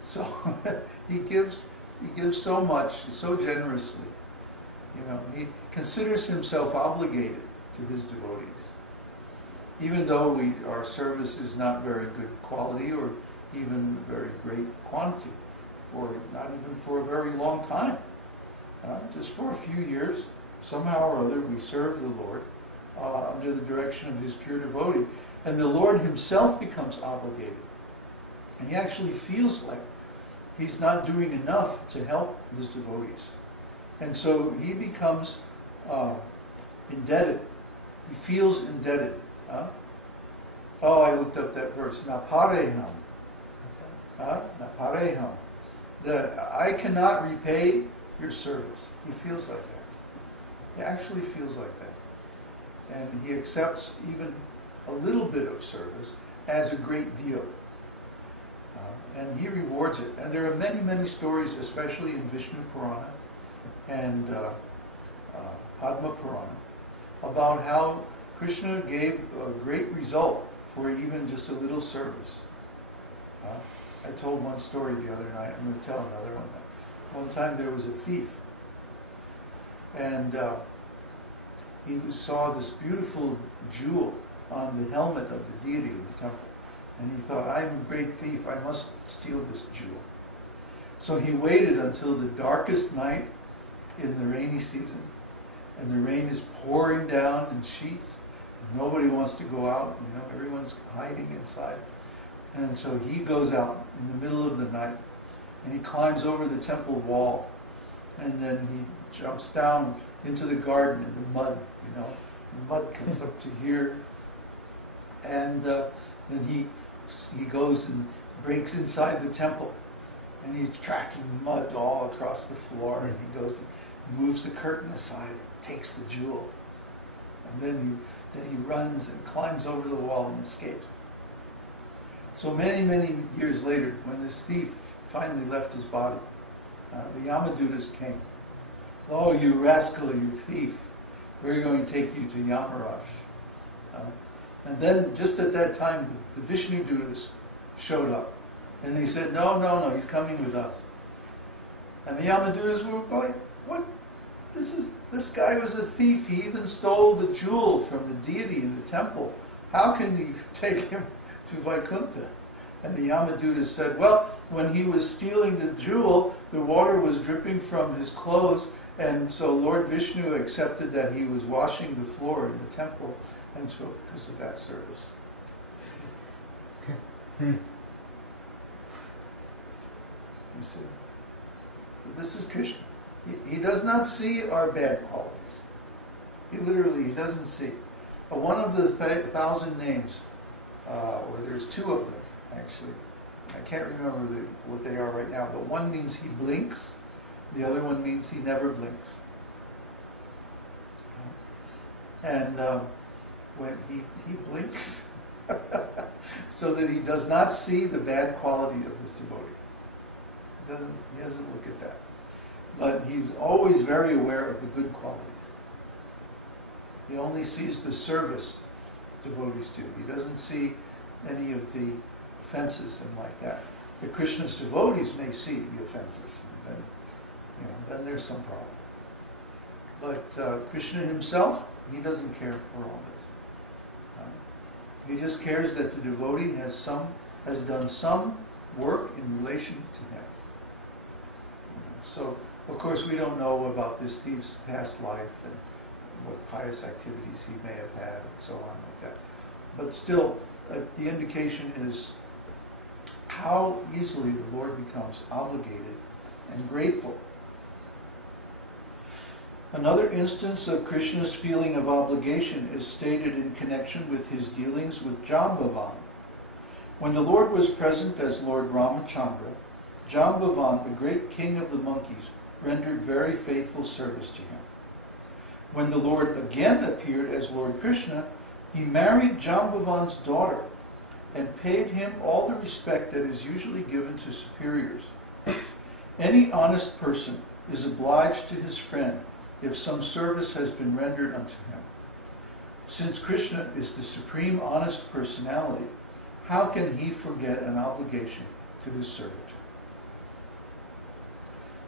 So he gives so much, so generously. You know, he considers himself obligated to his devotees. Even though our service is not very good quality or even very great quantity, or not even for a very long time. Just for a few years, somehow or other, we serve the Lord under the direction of his pure devotee. And the Lord himself becomes obligated. And he actually feels like he's not doing enough to help his devotees. And so he becomes indebted. He feels indebted. Oh, I looked up that verse. Napareham. Napareham. I cannot repay your service. He feels like that. He actually feels like that. And he accepts even a little bit of service as a great deal. And he rewards it. And there are many, many stories, especially in Vishnu Purana and Padma Purana, about how Krishna gave a great result for even just a little service. I told one story the other night. I'm going to tell another one. One time there was a thief, and he saw this beautiful jewel on the helmet of the deity in the temple. And he thought, I'm a great thief, I must steal this jewel. So he waited until the darkest night in the rainy season, and the rain is pouring down in sheets. Nobody wants to go out, you know, everyone's hiding inside. And so he goes out in the middle of the night, and he climbs over the temple wall, and then he jumps down into the garden in the mud, you know. The mud comes up to here, and then he goes and breaks inside the temple, and he's tracking mud all across the floor, and he goes and moves the curtain aside, and takes the jewel, and then he runs and climbs over the wall and escapes. So many, many years later, when this thief finally left his body, the Yamadutas came. Oh, you rascal, you thief, we're going to take you to Yamaraj. And then, just at that time, the Vishnu Dutas showed up. And they said, no, he's coming with us. And the Yamadutas were like, what? This guy was a thief. He even stole the jewel from the deity in the temple. How can you take him to Vaikuntha? And the Yamadutas said, well, when he was stealing the jewel, the water was dripping from his clothes, and so Lord Vishnu accepted that he was washing the floor in the temple, and so because of that service. You see, this is Krishna. He does not see our bad qualities. He doesn't see. One of the 1,000 names, or there's two of them actually. I can't remember what they are right now, but one means he blinks, the other one means he never blinks. And when he blinks, so that he does not see the bad quality of his devotee. He doesn't look at that. But he's always very aware of the good qualities. He only sees the service devotees do. He doesn't see any of the offenses and like that. But Krishna's devotees may see the offenses, and then, then there's some problem. But Krishna himself, he doesn't care for all this. He just cares that the devotee has done some work in relation to him. So, of course, we don't know about this thief's past life and what pious activities he may have had and so on like that. But still, the indication is how easily the Lord becomes obligated and grateful. Another instance of Krishna's feeling of obligation is stated in connection with his dealings with Jambavan. When the Lord was present as Lord Ramachandra, Jambavan, the great king of the monkeys, rendered very faithful service to him. When the Lord again appeared as Lord Krishna, he married Jambavan's daughter and paid him all the respect that is usually given to superiors. Any honest person is obliged to his friend if some service has been rendered unto him. Since Krishna is the supreme honest personality, how can he forget an obligation to his servitor?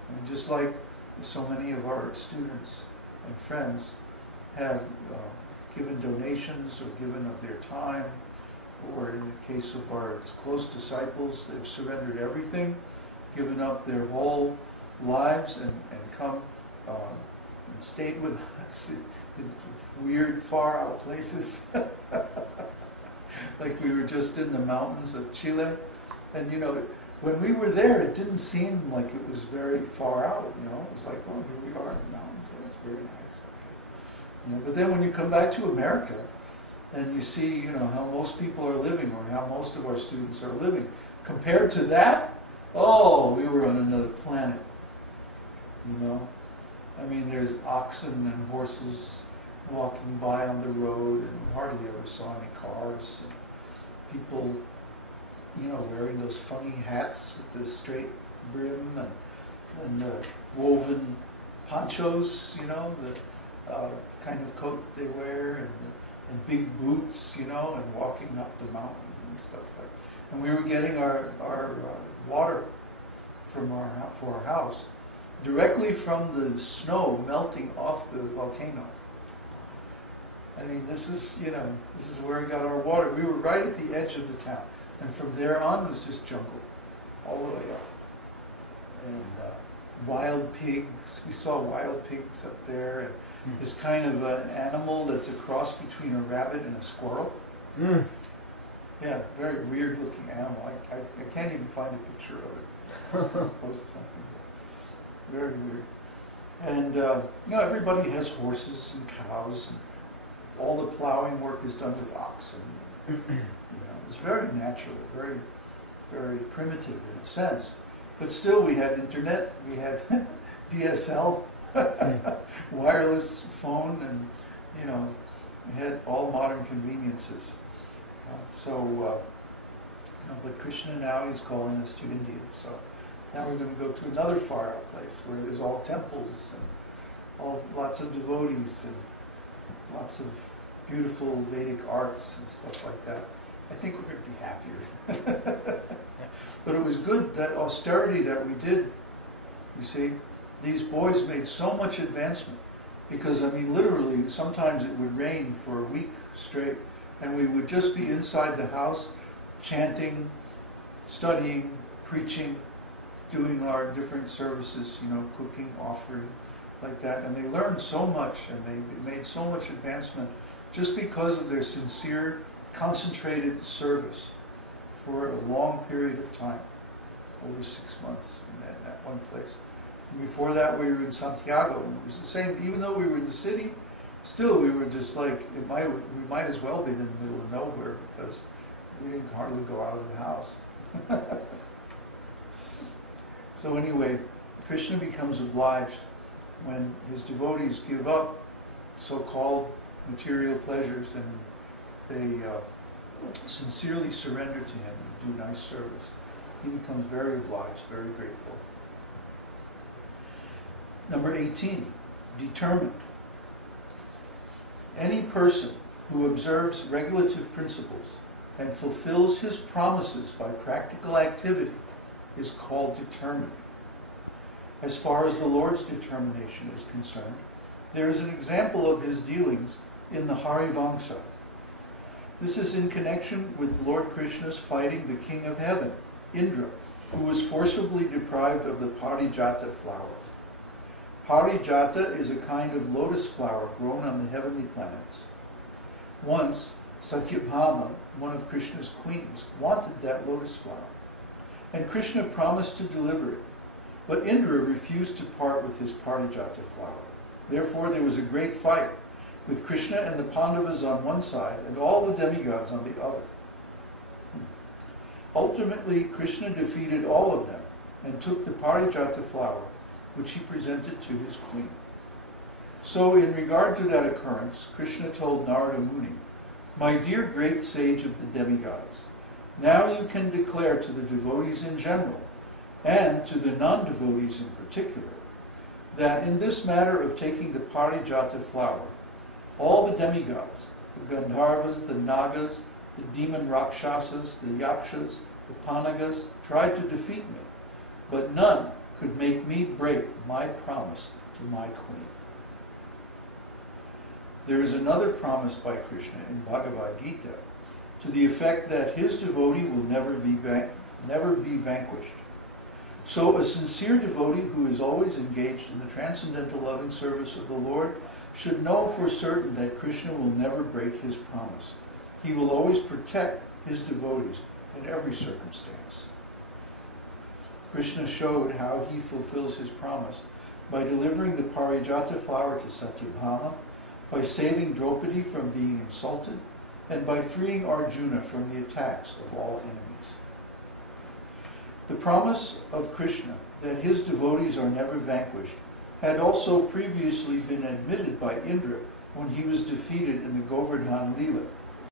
And just like so many of our students and friends have given donations or given of their time, or in the case of our close disciples, they've surrendered everything, given up their whole lives and come and stayed with us in weird, far out places. Like we were just in the mountains of Chile. And you know, when we were there, it didn't seem like it was very far out, you know. It was like, oh, here we are in the mountains. Oh, it's very nice. Okay. You know, but then when you come back to America, and you see, you know, how most people are living, or how most of our students are living, compared to that, oh, we were on another planet. You know, I mean, there's oxen and horses walking by on the road, and we hardly ever saw any cars. And people, you know, wearing those funny hats with the straight brim and the woven ponchos, you know, the kind of coat they wear, and big boots, you know, and walking up the mountain and stuff like that. And we were getting our water from for our house directly from the snow melting off the volcano. I mean, this is, you know, this is where we got our water. We were right at the edge of the town, and from there on was just jungle, all the way up. And wild pigs, we saw wild pigs up there, and this kind of an animal that's a cross between a rabbit and a squirrel. Mm. Yeah, very weird looking animal. I can't even find a picture of it. I was going to post something. Very weird. And you know, everybody has horses and cows, and all the plowing work is done with oxen. You know, it's very natural, very, very primitive in a sense. But still, we had internet, we had DSL, wireless phone, and you know, we had all modern conveniences. You know, but Krishna now is calling us to India. So now we're going to go to another far out place where there's all temples and lots of devotees and lots of beautiful Vedic arts and stuff like that. I think we're going to be happier. But it was good, that austerity that we did. You see, these boys made so much advancement, because I mean, literally, sometimes it would rain for a week straight, and we would just be inside the house, chanting, studying, preaching, doing our different services, you know, cooking, offering, like that. And they learned so much, and they made so much advancement just because of their sincere, concentrated service for a long period of time, over 6 months in that one place. And before that, we were in Santiago, and it was the same. Even though we were in the city, still we were just like, we might as well be in the middle of nowhere, because we didn't hardly go out of the house. So anyway, Krishna becomes obliged when his devotees give up so-called material pleasures, and they sincerely surrender to him and do nice service. He becomes very obliged, very grateful. Number 18, determined. Any person who observes regulative principles and fulfills his promises by practical activity is called determined. As far as the Lord's determination is concerned, there is an example of his dealings in the Harivamsa. This is in connection with Lord Krishna's fighting the king of heaven, Indra, who was forcibly deprived of the Parijata flower. Parijata is a kind of lotus flower grown on the heavenly planets. Once, Satyabhama, one of Krishna's queens, wanted that lotus flower, and Krishna promised to deliver it. But Indra refused to part with his Parijata flower. Therefore there was a great fight, with Krishna and the Pandavas on one side and all the demigods on the other. Ultimately, Krishna defeated all of them and took the Parijata flower, which he presented to his queen. So in regard to that occurrence, Krishna told Narada Muni, "My dear great sage of the demigods, now you can declare to the devotees in general, and to the non-devotees in particular, that in this matter of taking the Parijata flower, all the demigods, the Gandharvas, the Nagas, the demon Rakshasas, the Yakshas, the Panagas, tried to defeat me, but none could make me break my promise to my queen. There is another promise by Krishna in Bhagavad-gītā to the effect that his devotee will never be vanquished. So a sincere devotee who is always engaged in the transcendental loving service of the Lord should know for certain that Krishna will never break his promise. He will always protect his devotees in every circumstance. Krishna showed how he fulfills his promise by delivering the Parijata flower to Satyabhama, by saving Draupadi from being insulted, and by freeing Arjuna from the attacks of all enemies. The promise of Krishna that his devotees are never vanquished had also previously been admitted by Indra when he was defeated in the Govardhan Leela